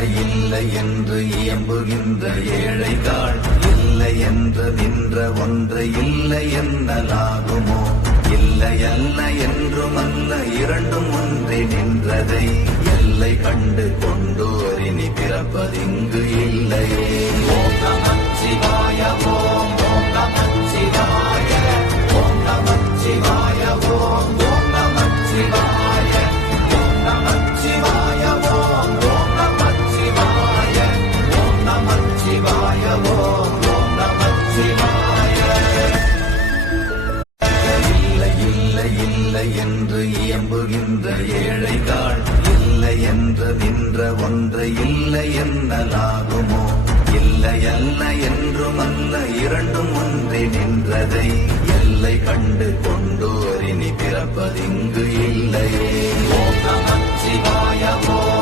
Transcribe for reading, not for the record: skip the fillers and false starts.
இல்லை இல்லை என்று இயம்புகின்ற ஏழைகள் இல்லை என்று நின்ற ஒன்றை இல்லை என்னலாகுமோ? இல்லை அல்ல என்றும் அல்ல இரண்டும் ஒன்றி நின்றதை எல்லை கண்டு கொண்டோர் இனி பிறப்பதிங்கு இல்லையே. ஓம் நமச்சிவாய ஓம் ஓம் நமச்சிவாய ஓம் நமச்சிவாய ஓம் ஓம் நமச்சிவாய ஓம் நமச்சிவாய ஓம் ஓம் நமச்சிவாய ஓம் நமச்சிவாய ஓம் ஓம் நமச்சிவாய. இல்லை இல்லை இல்லை என்று இயம்புகின்ற ஏழைகள் இல்லை என்று நின்ற ஒன்றை இல்லை என்னலாகுமோ? இல்லை அல்ல என்றும் அல்ல இரண்டும் ஒன்றி நின்றதை எல்லை கண்டு கொண்டோர் இனி பிறப்பதிங்கு இல்லையே. ஓம் நமச்சிவாய ஓம்